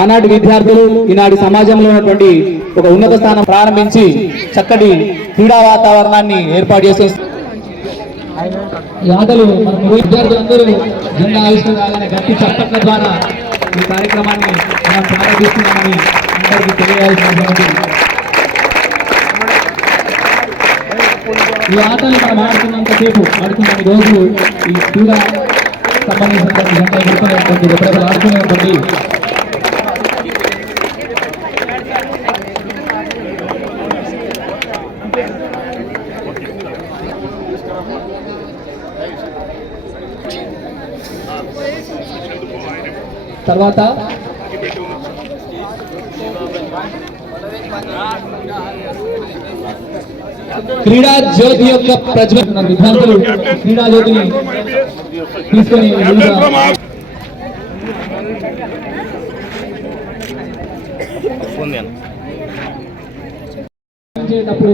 ఆనాటి విద్యార్థులు ఈనాటి సమాజంలో ఉన్నటువంటి ఒక ఉన్నత స్థానం ప్రారంభించి చక్కటి క్రీడా వాతావరణాన్ని ఏర్పాటు చేసే ఈ ఆటలు మన విద్యార్థులందరూ జెండా గట్టి చప్పట్ల ద్వారా ఈ కార్యక్రమాన్ని మనం ప్రారంభిస్తున్నామని అందరికీ ఈ ఆటలు మనం ఆడుతున్నంతసేపు ఆడుతున్న రోజు ఈ క్రీడా సంబంధించినటువంటి జెండా ఎప్పుడెప్పుడు ఆడుతున్నటువంటి తర్వాత క్రీడా జ్యోతి యొక్క ప్రజ్వల విద్యార్థులు క్రీడా జ్యోతిని తీసుకొని ముందుగా చేసేటప్పుడు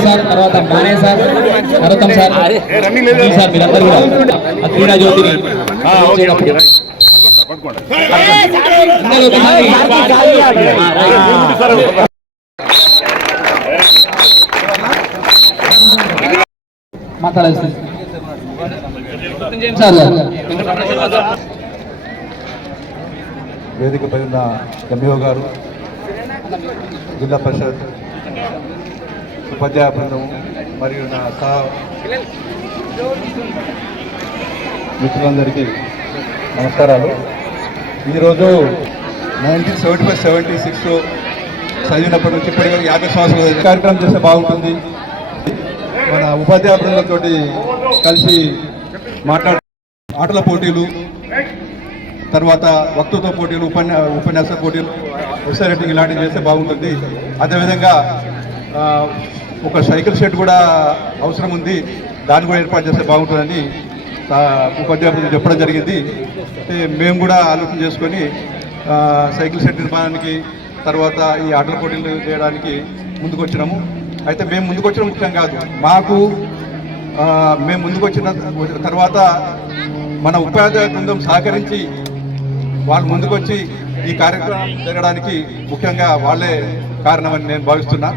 సార్ తర్వాత మానే సార్ నరోత్తం సార్ సార్ మీరందరూ కూడా క్రీడా జ్యోతిని మాట్లాడాల్సింది వేదిక పైన ఎంఈఓ గారు జిల్లా పరిషత్ ఉపాధ్యాయ బృందం మరియు నా సహ మిత్రులందరికీ నమస్కారాలు. ఈరోజు nineteen seventy five seventy six చదివినప్పటి నుంచి ఇప్పటి వరకు యాభై సంవత్సరాలు ఈ కార్యక్రమం చేస్తే బాగుంటుంది. మన ఉపాధ్యాయ బృందంతో కలిసి మాట్లాడు. ఆటల పోటీలు తర్వాత వక్తృత్వ పోటీలు ఉపన్యా ఉపన్యాస పోటీలు ఎస్ఐ రేటింగ్ ఇలాంటివి చేస్తే బాగుంటుంది. అదేవిధంగా ఒక సైకిల్ షెడ్ కూడా అవసరం ఉంది. దాన్ని కూడా ఏర్పాటు చేస్తే బాగుంటుందని ఉపాధ్యాయులు చెప్పడం జరిగింది. అయితే మేము కూడా ఆలోచన చేసుకొని సైకిల్ షెడ్ నిర్మాణానికి తర్వాత ఈ ఆటల పోటీలు చేయడానికి ముందుకొచ్చినాము. అయితే మేము ముందుకొచ్చిన ముఖ్యం కాదు. మాకు మేము ముందుకు వచ్చిన తర్వాత మన ఉపాధ్యాయ బృందం సహకరించి వాళ్ళు ముందుకొచ్చి ఈ కార్యక్రమం జరగడానికి ముఖ్యంగా వాళ్ళే కారణమని నేను భావిస్తున్నా.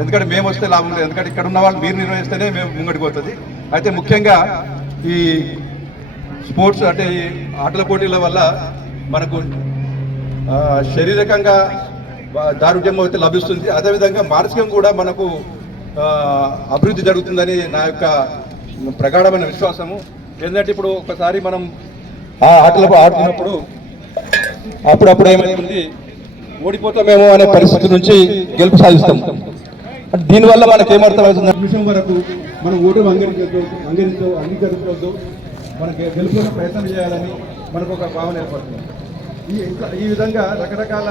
ఎందుకంటే మేము వస్తే లాభం లేదు. ఎందుకంటే ఇక్కడ ఉన్న వాళ్ళు మీరు నిర్వహిస్తేనే మేము ముంగడికి పోతుంది. అయితే ముఖ్యంగా ఈ స్పోర్ట్స్ అంటే ఈ ఆటల పోటీల వల్ల మనకు శారీరకంగా బా- దారుఢ్యం అయితే లభిస్తుంది. అదేవిధంగా మానసికం కూడా మనకు అభివృద్ధి జరుగుతుందని నా యొక్క ప్రగాఢమైన విశ్వాసము. ఏంటంటే ఇప్పుడు ఒకసారి మనం ఆ ఆటలు ఆడుతున్నప్పుడు అప్పుడప్పుడు ఏమైంది? ఓడిపోతామేమో అనే పరిస్థితి నుంచి గెలుపు సాధిస్తాం. అంటే దీనివల్ల మనకి ఏమర్థమవుతుంది నిమిషం వరకు మనం ఓటు అంగీకరించవద్దు అంగీకరించో అంగీకరించవద్దు. మనకి గెలుపుకునే ప్రయత్నం చేయాలని మనకు ఒక భావన ఏర్పడుతుంది. ఈ ఈ విధంగా రకరకాల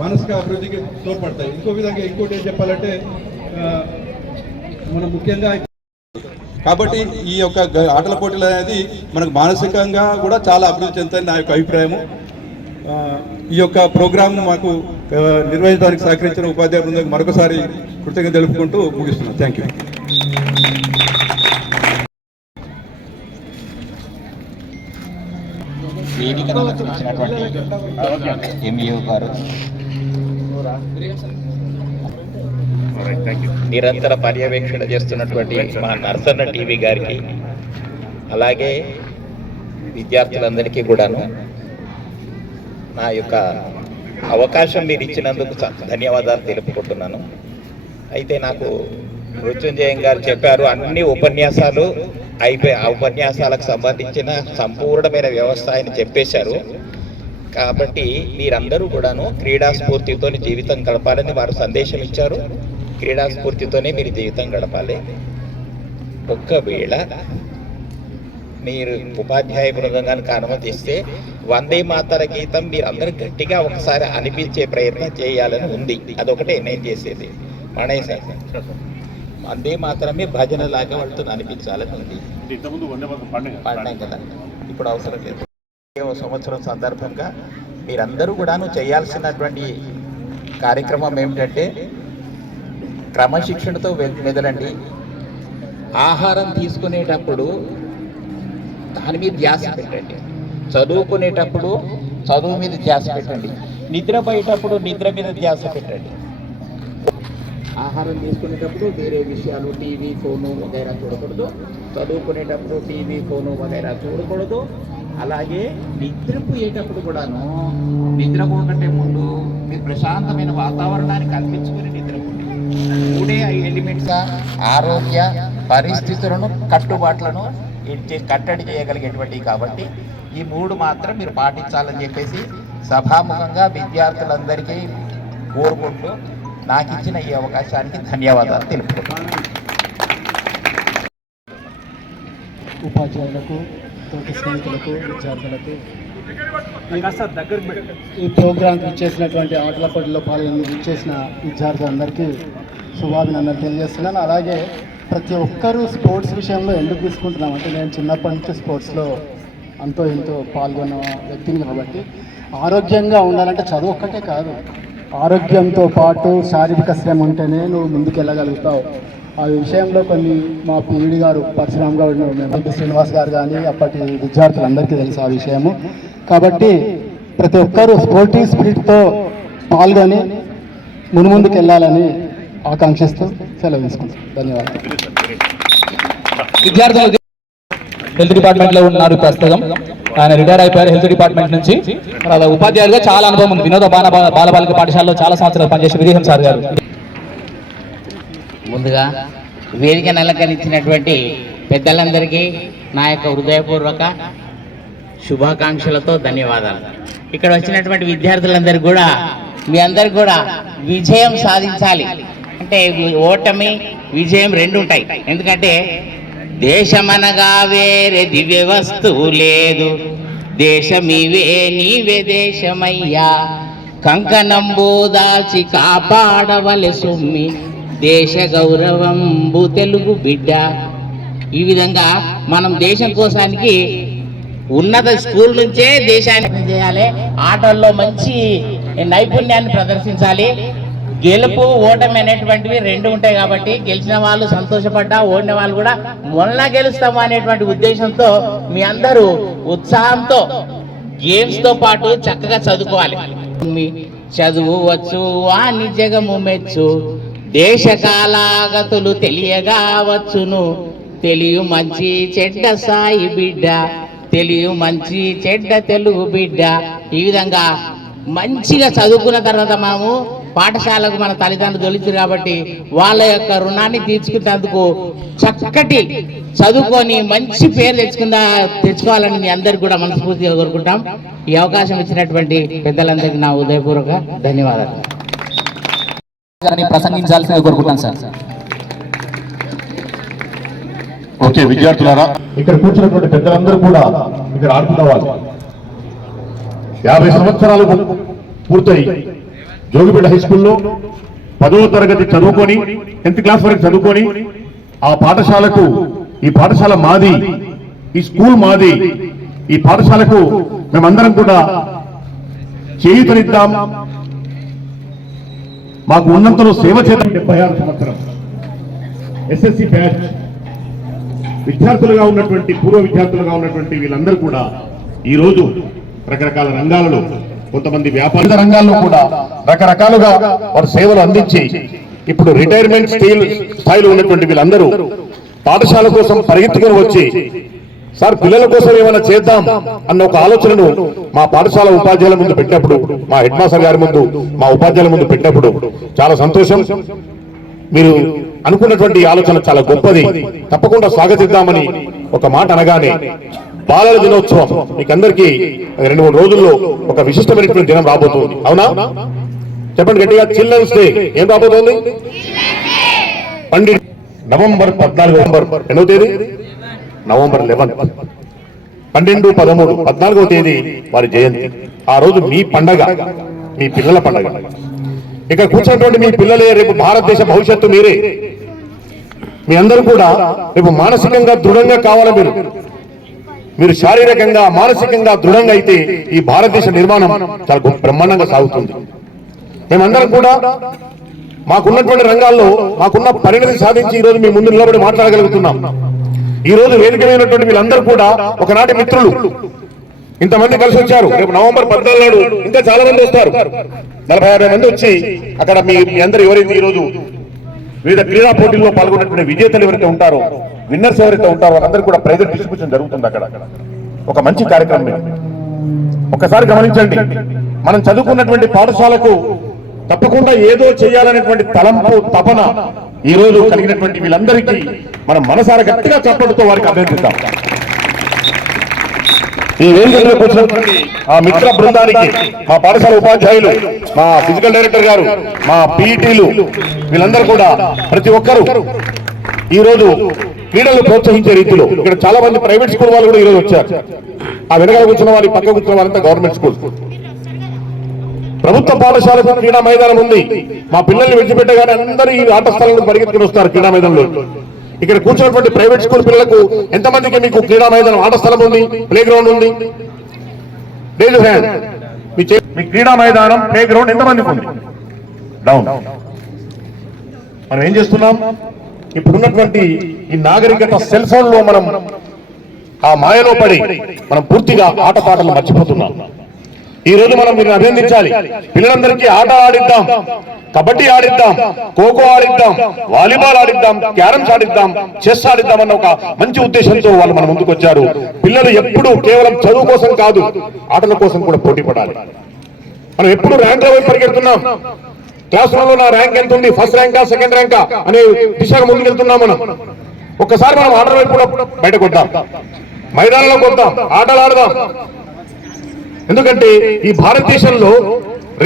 మానసిక అభివృద్ధికి తోడ్పడతాయి. ఇంకో విధంగా ఇంకోటి ఏం చెప్పాలంటే మనం ముఖ్యంగా కాబట్టి ఈ యొక్క ఆటల పోటీలు అనేది మనకు మానసికంగా కూడా చాలా అభివృద్ధి చెందుతాయని నా యొక్క అభిప్రాయము. ఈ యొక్క ప్రోగ్రామ్ను మాకు నిర్వహించడానికి సహకరించిన ఉపాధ్యాయ బృందం మరొకసారి కృతజ్ఞత తెలుపుకుంటూ ముగిస్తున్నాను థ్యాంక్ యూ వేదికను ఎంఈఓ గారు నిరంతర పర్యవేక్షణ చేస్తున్నటువంటి మా నర్సన్న టీవీ గారికి అలాగే విద్యార్థులందరికీ కూడాను నా యొక్క అవకాశం మీరు ఇచ్చినందుకు ధన్యవాదాలు తెలుపుకుంటున్నాను. అయితే నాకు మృత్యుంజయం గారు చెప్పారు అన్ని ఉపన్యాసాలు అయిపోయి ఆ ఉపన్యాసాలకు సంబంధించిన సంపూర్ణమైన వ్యవస్థ ఆయన చెప్పేశారు. కాబట్టి మీరందరూ కూడాను క్రీడా స్ఫూర్తితో జీవితం గడపాలని వారు సందేశం ఇచ్చారు. క్రీడా స్ఫూర్తితోనే మీరు జీవితం గడపాలి. ఒక్కవేళ మీరు ఉపాధ్యాయ బృందానికి అనుమతిస్తే వందే మాతర గీతం మీరు అందరూ గట్టిగా ఒకసారి అనిపించే ప్రయత్నం చేయాలని ఉంది. అదొకటే నేను చేసేది. మణేశ వందే మాత్రమే భజన లాగా వాళ్ళతో అనిపించాలని ఉంది. పాడినాం కదా. ఇప్పుడు అవసరం లేదు. సంవత్సరం సందర్భంగా మీరందరూ కూడాను చేయాల్సినటువంటి కార్యక్రమం ఏమిటంటే క్రమశిక్షణతో మెదలండి. ఆహారం తీసుకునేటప్పుడు దాని మీద ధ్యాస పెట్టండి. చదువుకునేటప్పుడు చదువు మీద ధ్యాస పెట్టండి. నిద్రపోయేటప్పుడు నిద్ర మీద ధ్యాస పెట్టండి. ఆహారం తీసుకునేటప్పుడు వేరే విషయాలు టీవీ ఫోను వగైరా చూడకూడదు. చదువుకునేటప్పుడు టీవీ ఫోను వగైరా చూడకూడదు. అలాగే నిద్రపోయేటప్పుడు కూడాను నిద్రపోకంటే ముందు మీరు ప్రశాంతమైన వాతావరణాన్ని కల్పించుకుని నిద్రపోండి. మూడే ఎలిమెంట్స్ ఆరోగ్య పరిస్థితులను కట్టుబాట్లను కట్టడి చేయగలిగేటువంటివి కాబట్టి ఈ మూడు మాత్రం మీరు పాటించాలని చెప్పేసి సభాముఖంగా విద్యార్థులందరికీ కోరుకుంటూ నాకు ఇచ్చిన ఈ అవకాశానికి ధన్యవాదాలు తెలుపుకుంటున్నాను. ఉపాధ్యాయులకు తోటి స్నేహితులకు విద్యార్థులకు ఈ ప్రోగ్రాంకి ఇచ్చేసినటువంటి ఆటల పోటీలో పాల్గొని ఇచ్చేసిన విద్యార్థులందరికీ శుభాభినందనలు తెలియజేస్తున్నాను. అలాగే ప్రతి ఒక్కరూ స్పోర్ట్స్ విషయంలో ఎందుకు తీసుకుంటున్నాం అంటే నేను చిన్నప్పటి నుంచి స్పోర్ట్స్లో అంతో ఎంతో పాల్గొన్న వ్యక్తిని కాబట్టి ఆరోగ్యంగా ఉండాలంటే చదువు ఒక్కటే కాదు. ఆరోగ్యంతో పాటు శారీరక శ్రమ ఉంటేనే నువ్వు ముందుకెళ్ళగలుగుతావు ఆ విషయంలో కొన్ని మా పీడి గారు పరశురామ్ గారు మేము శ్రీనివాస్ గారు కానీ అప్పటి విద్యార్థులందరికీ తెలుసు ఆ విషయము. కాబట్టి ప్రతి ఒక్కరూ స్పోర్టింగ్ స్పిరిట్తో పాల్గొని మునుముందుకు వెళ్ళాలని ఆకాంక్షిస్తూ సెలవు తీసుకుంటాం ధన్యవాదాలు. విద్యార్థులు హెల్త్ డిపార్ట్మెంట్లో ఉన్నారు ప్రస్తుతం. ఆయన రిటైర్ అయిపోయారు హెల్త్ డిపార్ట్మెంట్ నుంచి. తర్వాత ఉపాధ్యాయులుగా చాలా అనుభవం ఉంది. వినోద బాల బాలబాలిక పాఠశాలలో చాలా సంవత్సరాలు పనిచేసిన విదేహం సార్ గారు. ముందుగా వేదిక అలంకరించినటువంటి పెద్దలందరికీ నా యొక్క హృదయపూర్వక శుభాకాంక్షలతో ధన్యవాదాలు. ఇక్కడ వచ్చినటువంటి విద్యార్థులందరికీ కూడా మీ అందరు కూడా విజయం సాధించాలి. అంటే ఓటమి విజయం రెండు ఉంటాయి. ఎందుకంటే దేశమనగా వేరేది దివ్య లేదు. దేశమివే నీవే దేశమయ్యా. కంకణంబు దాచి కాపాడవలె సుమ్మి. దేశ గౌరవంబు తెలుగు బిడ్డ. ఈ విధంగా మనం దేశం కోసానికి ఉన్నత స్కూల్ నుంచే దేశాన్ని చేయాలి. ఆటల్లో మంచి నైపుణ్యాన్ని ప్రదర్శించాలి. గెలుపు ఓటమి అనేటువంటివి రెండు ఉంటాయి కాబట్టి గెలిచిన వాళ్ళు సంతోషపడ్డా ఓడిన వాళ్ళు కూడా మొన్న గెలుస్తాము అనేటువంటి ఉద్దేశంతో మీ అందరూ ఉత్సాహంతో గేమ్స్తో పాటు చక్కగా చదువుకోవాలి. మీ చదువు వచ్చు వాణి జగము మెచ్చు దేశ కాలాగతులు తెలియగా వచ్చును. తెలియ మంచి చెడ్డ సాయి బిడ్డ తెలియ మంచి చెడ్డ తెలుగు బిడ్డ. ఈ విధంగా మంచిగా చదువుకున్న తర్వాత మనము పాఠశాలకు మన తల్లిదండ్రులు తొలిచారు కాబట్టి వాళ్ళ యొక్క రుణాన్ని తీర్చుకున్నందుకు చక్కటి చదువుకొని మంచి పేరు తెచ్చుకుందా తెచ్చుకోవాలని మీ అందరికి కూడా మనస్ఫూర్తిగా కోరుకుంటాం. ఈ అవకాశం ఇచ్చినటువంటి పెద్దలందరికీ నా ఉదయపూర్వక ధన్యవాదాలు. ప్రసంగించాల్సిందిగా కోరుకుంటాను సార్. ఓకే విద్యార్థులారా ఇక్కడ కూర్చున్నటువంటి పెద్దలందరూ కూడా ఇక్కడ ఆడుతున్న వాళ్ళు. యాభై సంవత్సరాలు పూర్తయి. జోగిపేట హై స్కూల్లో పదో తరగతి చదువుకొని టెన్త్ క్లాస్ వరకు చదువుకొని ఆ పాఠశాలకు ఈ పాఠశాల మాది ఈ స్కూల్ మాది ఈ పాఠశాలకు మేమందరం కూడా చేయుతనిద్దాం. మాకు ఉన్నంతలో సేవ చేద్దాం. డెబ్బై ఆరు సంవత్సరం. ఎస్ఎస్సి బ్యాచ్ విద్యార్థులుగా ఉన్నటువంటి పూర్వ విద్యార్థులుగా ఉన్నటువంటి వీళ్ళందరూ కూడా ఈ రోజు రకరకాల రంగాలలో కొంతమంది వ్యాపార రంగాల్లో కూడా రకరకాలుగా వారు సేవలు అందించి ఇప్పుడు రిటైర్మెంట్ స్టైల్ స్థాయిలో ఉన్నటువంటి వీళ్ళందరూ పాఠశాల కోసం పరిగెత్తుకొని వచ్చి సార్ పిల్లల కోసం ఏమైనా చేద్దాం అన్న ఒక ఆలోచనను మా పాఠశాల ఉపాధ్యాయుల ముందు పెట్టినప్పుడు మా హెడ్ మాస్టర్ గారి ముందు మా ఉపాధ్యాయుల ముందు పెట్టినప్పుడు చాలా సంతోషం. మీరు అనుకున్నటువంటి ఆలోచన చాలా గొప్పది. తప్పకుండా స్వాగతిద్దామని ఒక మాట అనగానే బాలల దినోత్సవం. మీకందరికీ రెండు మూడు రోజుల్లో ఒక విశిష్టమైనటువంటి దినం రాబోతుంది. అవునా? చెప్పండి గట్టిగా చిల్డ్రన్స్ డే. ఏం రాబోతోంది? పండిట్ నవంబర్ పద్నాలుగు నవంబర్ ఎన్నో తేదీ? నవంబర్ లెవెన్ పన్నెండు పదమూడు పద్నాలుగో తేదీ వారి జయంతి. ఆ రోజు మీ పండగ మీ పిల్లల పండగ. ఇక్కడ కూర్చున్నటువంటి మీ పిల్లలే రేపు భారతదేశ భవిష్యత్తు మీరే. మీ అందరూ కూడా రేపు మానసికంగా దృఢంగా కావాలి మీరు? మీరు శారీరకంగా మానసికంగా దృఢంగా అయితే ఈ భారతదేశ నిర్మాణం చాలా బ్రహ్మాండంగా సాగుతుంది. మేమందరం కూడా మాకున్నటువంటి రంగాల్లో మాకున్న పరిణతి సాధించి ఈ రోజు మీ ముందు నిలబడి మాట్లాడగలుగుతున్నాం. ఈ రోజు వేదికమైనటువంటి వీళ్ళందరూ కూడా ఒకనాటి మిత్రులు. ఇంతమంది కలిసి వచ్చారు. రేపు నవంబర్ పద్నాలుగు నాడు ఇంకా చాలా మంది వస్తారు. నలభై యాభై మంది వచ్చి అక్కడ మీ అందరు ఎవరైతే ఈ రోజు వివిధ క్రీడా పోటీల్లో పాల్గొన్నటువంటి విజేతలు ఎవరైతే ఉంటారో విన్నర్స్ ఎవరైతే ఉంటారో వాళ్ళందరూ కూడా ప్రైజ్ డిస్ట్రిబ్యూషన్ జరుగుతుంది అక్కడ. ఒక మంచి కార్యక్రమం ఒకసారి గమనించండి మనం చదువుకున్నటువంటి పాఠశాలకు తప్పకుండా ఏదో చేయాలనేటువంటి తలంపు తపన ఈ రోజు కలిగినటువంటి వీళ్ళందరికీ మనం మనసార గట్టిగా చప్పటితో వారికి అభ్యర్థిద్దాం. ఈ వేదికలోకి వచ్చినటువంటి ఆ మిత్ర బృందానికి మా పాఠశాల ఉపాధ్యాయులు మా ఫిజికల్ డైరెక్టర్ గారు మా పీఈటీలు వీళ్ళందరూ కూడా ప్రతి ఒక్కరూ ఈ రోజు క్రీడలు ప్రోత్సహించే రీతిలో ఇక్కడ చాలా మంది ప్రైవేట్ స్కూల్ వాళ్ళు కూడా ఈ రోజు వచ్చారు. ఆ వెనకాల కూర్చున్న వారి పక్క కూర్చున్న వారంతా గవర్నమెంట్ స్కూల్. ప్రభుత్వ పాఠశాలకు క్రీడా మైదానం ఉంది. మా పిల్లల్ని విడిచిపెట్టగానే అందరూ ఈ ఆట స్థలాలకు పరిగెత్తుకుని వస్తారు క్రీడా మైదానంలో. ఇక్కడ కూర్చున్నటువంటి ప్రైవేట్ స్కూల్ పిల్లలకు ఎంతమందికి మీకు క్రీడా మైదానం ఆట స్థలం ఉంది? ప్లే గ్రౌండ్ ఉంది హ్యాండ్ మీ క్రీడా మైదానం ప్లే గ్రౌండ్ ఎంతమందికి ఉంది? డౌన్ మనం ఏం చేస్తున్నాం? ఇప్పుడున్నటువంటి ఈ నాగరికత సెల్ ఫోన్లో మనం ఆ మాయలో పడి మనం పూర్తిగా ఆటపాటలు మర్చిపోతున్నాం. ఈ రోజు మనం మీరు అభినందించాలి. పిల్లలందరికీ ఆట ఆడిద్దాం. కబడ్డీ ఆడిద్దాం. ఖోఖో ఆడిద్దాం. వాలీబాల్ ఆడిద్దాం. క్యారమ్స్ ఆడిద్దాం. చెస్ ఆడిద్దాం అన్న ఒక మంచి ఉద్దేశంతో వాళ్ళు మన ముందుకు వచ్చారు. పిల్లలు ఎప్పుడు కేవలం చదువు కోసం కాదు ఆటల కోసం కూడా పోటీ పడాలి. మనం ఎప్పుడు ర్యాంక్ వైపు పరిగెడుతున్నాం. క్లాస్ వన్లో నా ర్యాంక్ ఎంత ఉంది? ఫస్ట్ ర్యాంకా సెకండ్ ర్యాంకా అనే దిశగా ముందుకెళ్తున్నాం మనం. ఒక్కసారి మనం ఆటల వైపు కూడా బయటకు కొద్దాం. ఆటలు ఆడదాం. ఎందుకంటే ఈ భారతదేశంలో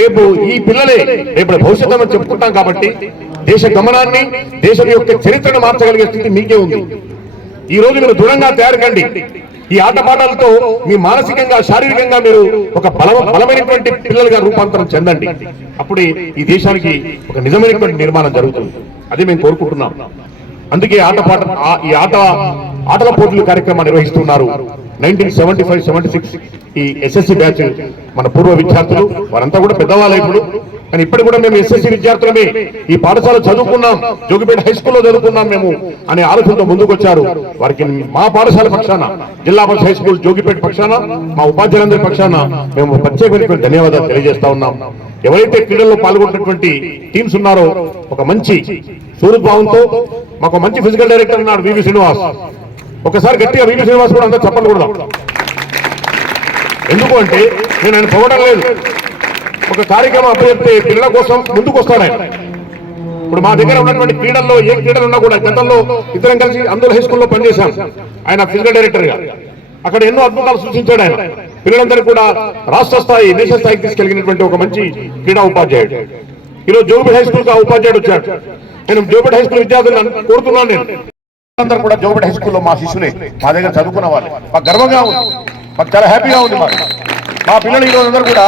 రేపు ఈ పిల్లలే రేపు భవిష్యత్తు మనం చెప్పుకుంటాం కాబట్టి దేశ గమనాన్ని దేశం యొక్క చరిత్రను మార్చగలిగే స్థితి మీకే ఉంది. ఈ రోజు మీరు దృఢంగా తయారు కండి. ఈ ఆటపాటలతో మీ మానసికంగా శారీరకంగా మీరు ఒక బల బలమైనటువంటి పిల్లలుగా రూపాంతరం చెందండి. అప్పుడే ఈ దేశానికి ఒక నిజమైనటువంటి నిర్మాణం జరుగుతుంది. అదే మేము కోరుకుంటున్నాం. అందుకే ఆటపాట ఈ ఆట ఆటల పోటీలు కార్యక్రమం నిర్వహిస్తున్నారు nineteen seventy five seventy six ఈ ఎస్ఎస్సి బ్యాచ్ మన పూర్వ విద్యార్థులు వారంతా కూడా పెద్దవాళ్ళు ఇప్పుడు కానీ ఇప్పటి కూడా మేము ఎస్ఎస్సి విద్యార్థులమే. ఈ పాఠశాల చదువుకున్నాం. జోగిపేట హై స్కూల్లో చదువుకున్నాం మేము అనే ఆలోచనతో ముందుకు వచ్చారు వారికి మా పాఠశాల పక్షాన జిల్లా పరిషత్ హై స్కూల్ జోగిపేట పక్షాన మా ఉపాధ్యాయులందరి పక్షాన మేము ప్రత్యేకమైనటువంటి ధన్యవాదాలు తెలియజేస్తా ఉన్నాం. ఎవరైతే క్రీడల్లో పాల్గొన్నటువంటి టీమ్స్ ఉన్నారో ఒక మంచి సూర్యభావంతో మాకు మంచి ఫిజికల్ డైరెక్టర్ ఉన్నాడు వివి శ్రీనివాస్. ఒకసారి గట్టిగా వివి శ్రీనివాస్ కూడా అంతా చెప్పకూడదు ఎందుకు అంటే నేను ఆయన పొగడం లేదు. ఒక కార్యక్రమం అప్పచెప్తే పిల్లల కోసం ముందుకు వస్తాడు ఆయన ఇప్పుడు మా దగ్గర ఉన్నటువంటి క్రీడల్లో ఏ క్రీడలు ఉన్నా కూడా గతంలో ఇద్దరం కలిసి అందరూ హై స్కూల్లో పనిచేశాం. ఆయన ఫిజికల్ డైరెక్టర్గా. అక్కడ ఎన్నో అద్భుతాలు సృష్టించాడు ఆయన. పిల్లలందరూ కూడా రాష్ట్ర స్థాయి దేశ స్థాయికి తీసుకెళ్ళినటువంటి ఒక మంచి క్రీడా ఉపాధ్యాయుడు. ఈరోజు జోగుపేట హై స్కూల్కి ఉపాధ్యాయుడు వచ్చాడు. నేను జోబిడ్ హై స్కూల్ విద్యార్థులను కోరుతున్నాను నేను. అందరూ కూడా జోబిడ్ హై స్కూల్లో మా శిష్యులే మా దగ్గర చదువుకున్న వాళ్ళు. మాకు గర్వంగా ఉంది. మాకు చాలా హ్యాపీగా ఉంది మాకు. మా పిల్లలు ఈరోజు అందరూ కూడా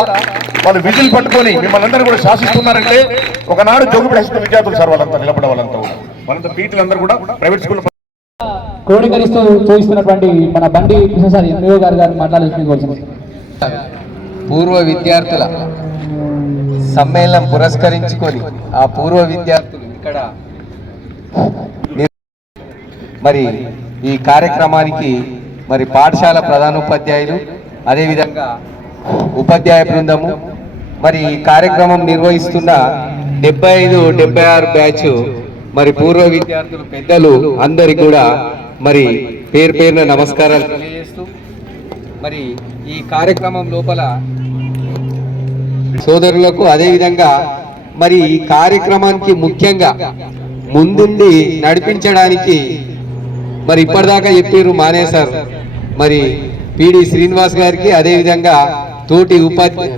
వాళ్ళు విజిల్ పట్టుకొని మిమ్మల్ని అందరూ కూడా శాసిస్తున్నారంటే ఒకనాడు జోగుపేట హై స్కూల్ విద్యార్థులు సార్ వాళ్ళంతా నిలబడే వాళ్ళంతా వాళ్ళంతా పీటీలు అందరూ కూడా ప్రైవేట్ స్కూల్ క్రోడీకరిస్తూ చూపిస్తున్నటువంటి మన బండి కృష్ణసారి గారు పూర్వ విద్యార్థుల సమ్మేళనం పురస్కరించుకొని ఆ పూర్వ విద్యార్థులు ఇక్కడ మరి ఈ కార్యక్రమానికి మరి పాఠశాల ప్రధానోపాధ్యాయులు అదేవిధంగా ఉపాధ్యాయ బృందము మరి ఈ కార్యక్రమం నిర్వహిస్తున్న డెబ్బై ఐదు డెబ్బై ఆరు బ్యాచ్ మరి పూర్వ విద్యార్థులు పెద్దలు అందరికి కూడా మరి పేరు పేరున నమస్కారాలు తెలియజేస్తూ మరి ఈ కార్యక్రమం లోపల సోదరులకు అదేవిధంగా మరి ఈ కార్యక్రమానికి ముఖ్యంగా ముందుండి నడిపించడానికి మరి ఇప్పటిదాకా చెప్పారు మానేశారు. మరి పిడి శ్రీనివాస్ గారికి అదేవిధంగా తోటి ఉపాధ్యాయ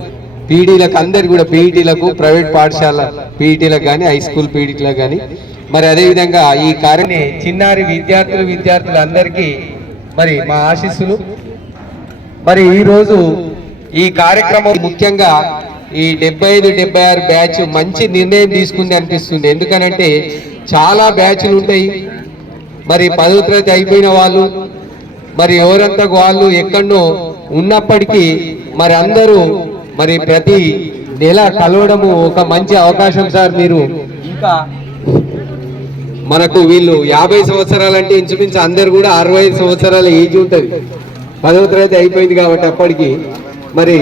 పీడీలకు అందరికి కూడా పీఈటీలకు ప్రైవేట్ పాఠశాల పీఈటీలకు కానీ హై స్కూల్ పీఈటీలకు కానీ మరి అదేవిధంగా ఈ కార్య చిన్నారి విద్యార్థులు విద్యార్థులందరికీ మరి మా ఆశీస్సులు. మరి ఈ రోజు ఈ కార్యక్రమం ముఖ్యంగా ఈ డెబ్బై ఐదు డెబ్బై ఆరు బ్యాచ్ మంచి నిర్ణయం తీసుకుంది అనిపిస్తుంది. ఎందుకనంటే చాలా బ్యాచ్లు ఉంటాయి. మరి పదో తరగతి అయిపోయిన వాళ్ళు మరి ఎవరంతా వాళ్ళు ఎక్కడో ఉన్నప్పటికీ మరి అందరూ మరి ప్రతి నెల కలవడము ఒక మంచి అవకాశం సార్ మీరు. ఇంకా మనకు వీళ్ళు యాభై సంవత్సరాలంటే ఇంచుమించు అందరు కూడా అరవై ఐదు సంవత్సరాల ఏజ్ ఉంటుంది. పదవ తరగతి అయిపోయింది కాబట్టి అప్పటికి మరి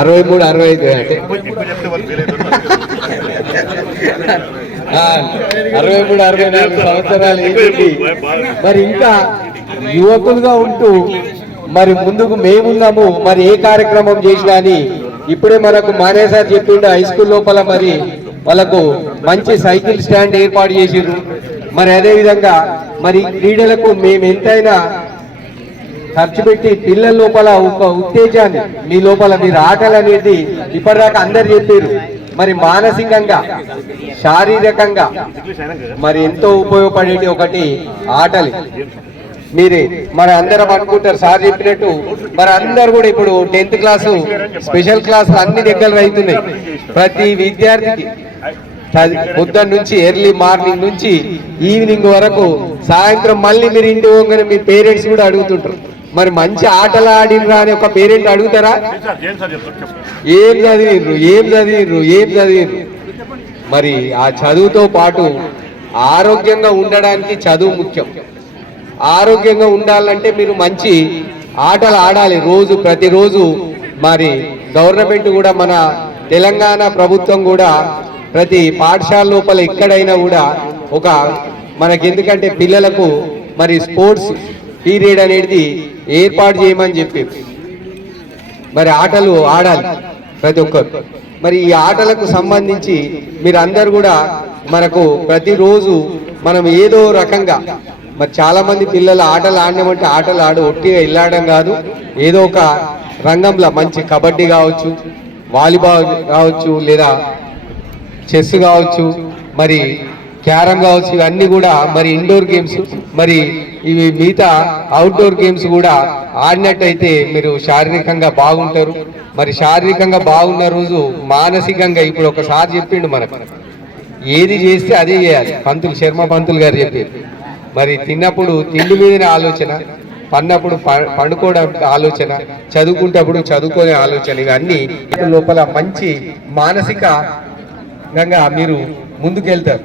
అరవై మూడు అరవై ఐదు అంటే. అరవై మూడు అరవై నాలుగు సంవత్సరాలు మరి ఇంకా యువకులుగా ఉంటూ మరి ముందుకు మేమున్నాము మరి ఏ కార్యక్రమం చేసినా అని ఇప్పుడే మనకు మానేసారి చెప్పిండు హై స్కూల్ లోపల మరి వాళ్ళకు మంచి సైకిల్ స్టాండ్ ఏర్పాటు చేసిండ్రు. మరి అదే విధంగా మరి క్రీడలకు మేము ఎంతైనా ఖర్చు పెట్టి పిల్లల లోపల ఒక ఉత్తేజాన్ని మీ లోపల మీరు ఆటలు అనేది ఇప్పటిదాకా అందరు చెప్పారు మరి మానసికంగా శారీరకంగా మరి ఎంతో ఉపయోగపడేటి ఒకటి ఆటలు. మీరే మరి అందరం అనుకుంటారు. సార్ చెప్పినట్టు మరి అందరు కూడా ఇప్పుడు టెన్త్ క్లాసు స్పెషల్ క్లాస్ అన్ని దగ్గర అవుతున్నాయి. ప్రతి విద్యార్థికి పొద్దున్న నుంచి ఎర్లీ మార్నింగ్ నుంచి ఈవినింగ్ వరకు సాయంత్రం మళ్ళీ మీరు ఇంటి పోగానే మీ పేరెంట్స్ కూడా అడుగుతుంటారు. మరి మంచి ఆటలు ఆడినరా అని ఒక పేరెంట్ అడుగుతారా? ఏం చదివిర్రు? ఏం చదివిర్రు? ఏం చదివిర్రు? మరి ఆ చదువుతో పాటు ఆరోగ్యంగా ఉండడానికి చదువు ముఖ్యం. ఆరోగ్యంగా ఉండాలంటే మీరు మంచి ఆటలు ఆడాలి రోజు ప్రతిరోజు. మరి గవర్నమెంట్ కూడా మన తెలంగాణ ప్రభుత్వం కూడా ప్రతి పాఠశాల లోపల ఎక్కడైనా కూడా ఒక మనకి ఎందుకంటే పిల్లలకు మరి స్పోర్ట్స్ పీరియడ్ అనేది ఏర్పాటు చేయమని చెప్పి మరి ఆటలు ఆడాలి ప్రతి ఒక్కరు. మరి ఈ ఆటలకు సంబంధించి మీరు అందరు కూడా మనకు ప్రతిరోజు మనం ఏదో రకంగా మరి చాలా మంది పిల్లలు ఆటలు ఆడడం అంటే ఆటలు ఆడు ఒట్టిగా ఇల్లాడడం కాదు. ఏదో ఒక రంగంలో మంచి కబడ్డీ కావచ్చు వాలీబాల్ కావచ్చు లేదా చెస్ కావచ్చు మరి క్యారమ్ కావచ్చు ఇవన్నీ కూడా మరి ఇండోర్ గేమ్స్ మరి ఇవి మిగతా అవుట్డోర్ గేమ్స్ కూడా ఆడినట్టయితే మీరు శారీరకంగా బాగుంటారు. మరి శారీరకంగా బాగున్న రోజు మానసికంగా ఇప్పుడు ఒకసారి చెప్పిండు మనకు. ఏది చేస్తే అదే చేయాలి. పంతులు శర్మ పంతులు గారు చెప్పారు మరి తిన్నప్పుడు తిండి మీదనే ఆలోచన పన్నప్పుడు ప- పండుకోవడం ఆలోచన చదువుకుంటప్పుడు చదువుకునే ఆలోచన ఇవన్నీ లోపల మంచి మానసిక గంగా మీరు ముందుకెళ్తారు.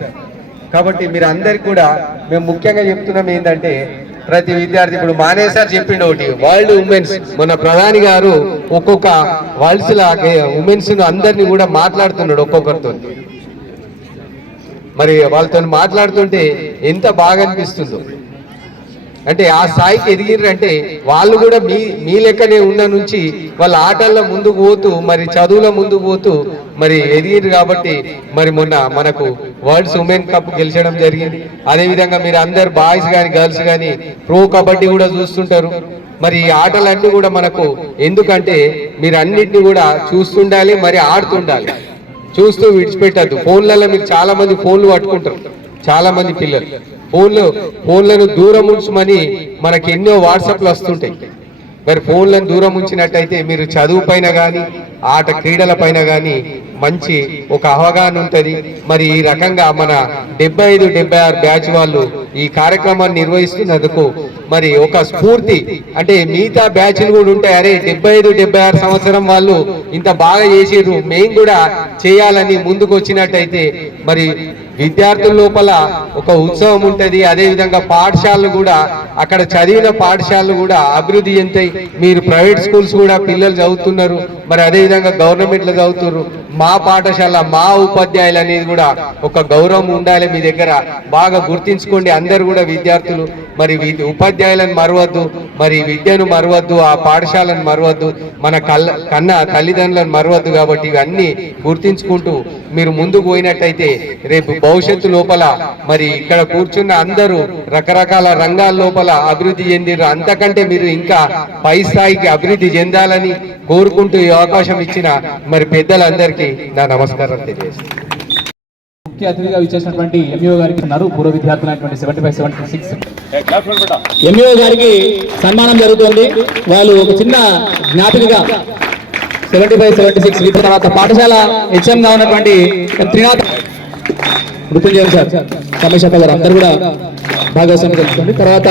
కాబట్టి మీరు అందరికి కూడా మేము ముఖ్యంగా చెప్తున్నాం ఏంటంటే ప్రతి విద్యార్థి ఇప్పుడు మానేసారి చెప్పిండు ఒకటి వరల్డ్ ఉమెన్స్. మన ప్రధాని గారు ఒక్కొక్క వరల్డ్స్ లా ఉమెన్స్ అందరినీ కూడా మాట్లాడుతున్నాడు ఒక్కొక్కరితో మరి వాళ్ళతో మాట్లాడుతుంటే ఎంత బాగా అనిపిస్తుందో. అంటే ఆ స్థాయికి ఎదిగిర్రంటే వాళ్ళు కూడా మీ మీ లెక్కనే ఉన్న నుంచి వాళ్ళ ఆటల్లో ముందుకు పోతూ మరి చదువుల ముందుకు పోతూ మరి ఎదిగిరు కాబట్టి మరి మొన్న మనకు వరల్డ్స్ ఉమెన్ కప్ గెలిచడం జరిగింది. అదేవిధంగా మీరు అందరు బాయ్స్ కానీ గర్ల్స్ కానీ ప్రో కబడ్డీ కూడా చూస్తుంటారు. మరి ఈ ఆటలన్నీ కూడా మనకు ఎందుకంటే మీరు అన్నింటినీ కూడా చూస్తుండాలి మరి ఆడుతుండాలి. చూస్తూ విడిచిపెట్టద్దు. ఫోన్లలో మీరు చాలా మంది ఫోన్లు పట్టుకుంటారు. చాలా మంది పిల్లలు. ఫోన్లు ఫోన్లను దూరం ఉంచమని మనకి ఎన్నో వాట్సాప్లు వస్తుంటాయి. మరి ఫోన్లను దూరం ఉంచినట్టయితే మీరు చదువు పైన కానీ ఆట క్రీడల పైన కానీ మంచి ఒక అవగాహన ఉంటుంది. మరి ఈ రకంగా మన డెబ్బై ఐదు డెబ్బై ఆరు బ్యాచ్ వాళ్ళు ఈ కార్యక్రమాన్ని నిర్వహిస్తున్నందుకు మరి ఒక స్ఫూర్తి. అంటే మిగతా బ్యాచ్లు కూడా ఉంటాయి. అరే డెబ్బై ఐదు డెబ్బై ఆరు సంవత్సరం వాళ్ళు ఇంత బాగా చేసిర్రు. మేము కూడా చేయాలని ముందుకు వచ్చినట్టయితే మరి విద్యార్థుల లోపల ఒక ఉత్సవం ఉంటుంది. అదేవిధంగా పాఠశాలలు కూడా అక్కడ చదివిన పాఠశాలలు కూడా అభివృద్ధి చెందుతాయి. మీరు ప్రైవేట్ స్కూల్స్ కూడా పిల్లలు చదువుతున్నారు. మరి అదే విధంగా చదువుతున్నారు. మా పాఠశాల మా ఉపాధ్యాయులు అనేది కూడా ఒక గౌరవం ఉండాలి మీ దగ్గర. బాగా గుర్తించుకోండి అందరు కూడా విద్యార్థులు. మరి ఉపాధ్యాయులను మరవద్దు మరి విద్యను మరవద్దు ఆ పాఠశాలను మరవద్దు మన కళ్ళ కన్న తల్లిదండ్రులను మరవద్దు కాబట్టి ఇవన్నీ గుర్తించుకుంటూ మీరు ముందుకు పోయినట్టయితే రేపు భవిష్యత్తు లోపల మరి ఇక్కడ కూర్చున్న అందరూ రకరకాల రంగాల లోపల అభివృద్ధి చెందిరు అంతకంటే మీరు ఇంకా పై స్థాయికి అభివృద్ధి చెందాలని కోరుకుంటూ ఈ అవకాశం ఇచ్చిన మరి పెద్దలందరికీ నా నమస్కారం తెలియజేస్తాను. ముఖ్య అతిథిగా విచ్చేసినటువంటి ఎంఈఓ గారికి ఉన్నారు. పూర్వ విద్యార్థులైనటువంటి seventy five seventy six MEO గారికి సన్మానం జరుగుతోంది. వాళ్ళు ఒక చిన్న జ్ఞాపికగా సెవెంటీ ఫైవ్ సెవెంటీ సిక్స్ తర్వాత పాఠశాల హెచ్ఎం గా ఉన్నటువంటి త్రినాథ్ మృత్యుంజయం సార్. కమిషప్ప గారు అందరూ కూడా భాగస్వామి తెలుసుకోండి తర్వాత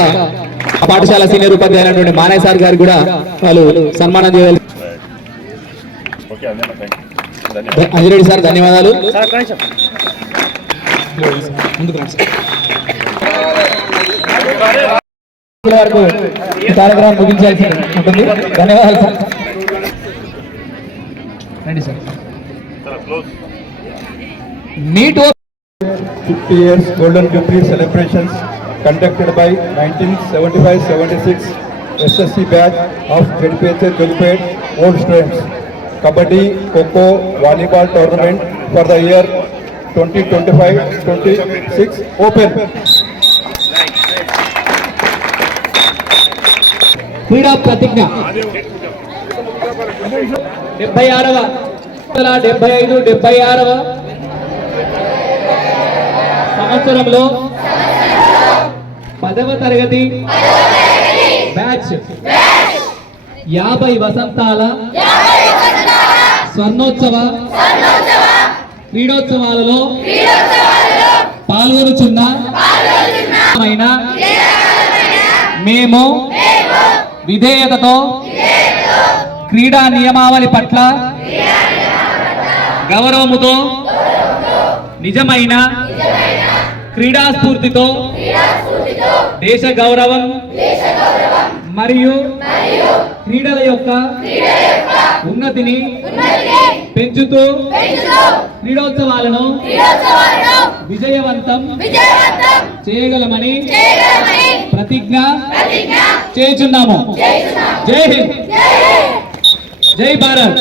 ఆ పాఠశాల సీనియర్ ఉపాధ్యాయులైనటువంటి మానయ్య సార్ గారికి కూడా వాళ్ళు సన్మానం చేయాలి అంజిరెడ్డి సార్ ధన్యవాదాలు. వరకు కార్యక్రమం ముగించాల్సి ఉంటుంది. ధన్యవాదాలు సార్. రండి sir. Meet 50 years Golden Jubilee celebrations conducted by 1975-76 SSC batch of kabaddi kho kho volleyball tournament for the year twenty twenty five twenty six open. క్రీడా ప్రతిజ్ఞ. డెబ్బై ఆరవ. డెబ్బై ఐదు డెబ్బై ఆరవ సంవత్సరంలో పదవ తరగతి బ్యాచ్. యాభై వసంతాల స్వర్ణోత్సవ క్రీడోత్సవాలలో పాల్గొనుచున్న మేము విధేయతతో క్రీడా నియమావళి పట్ల గౌరవముతో నిజమైన క్రీడా స్ఫూర్తితో దేశ గౌరవం మరియు క్రీడల యొక్క ఉన్నతిని పెంచుతూ క్రీడోత్సవాలను విజయవంతం చేయగలమని ప్రతిజ్ఞ చేయుచున్నాము. జై హింద్. జై భారత్.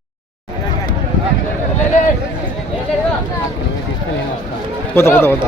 কত কত কত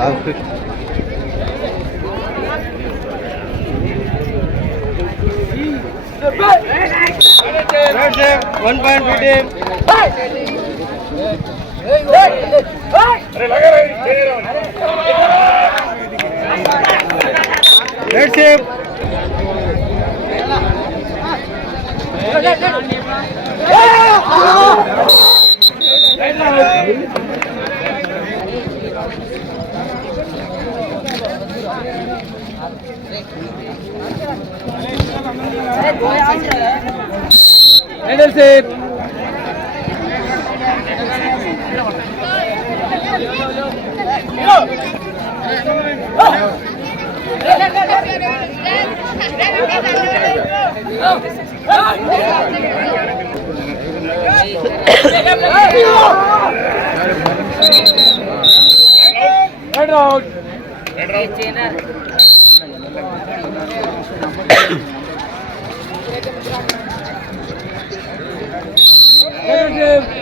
Thank you. Handle save Red out. Red out. Hey,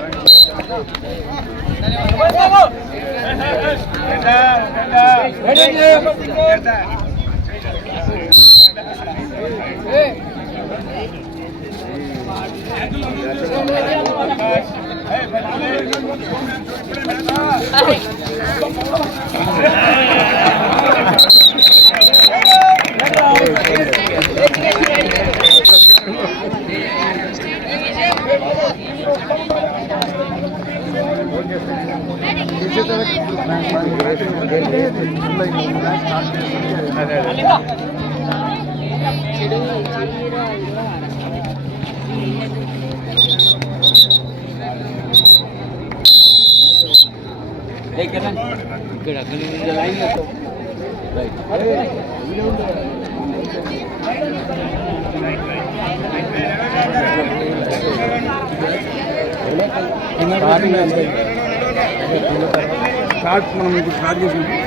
start మనం ఇప్పుడు స్టార్ట్ చేసినప్పుడు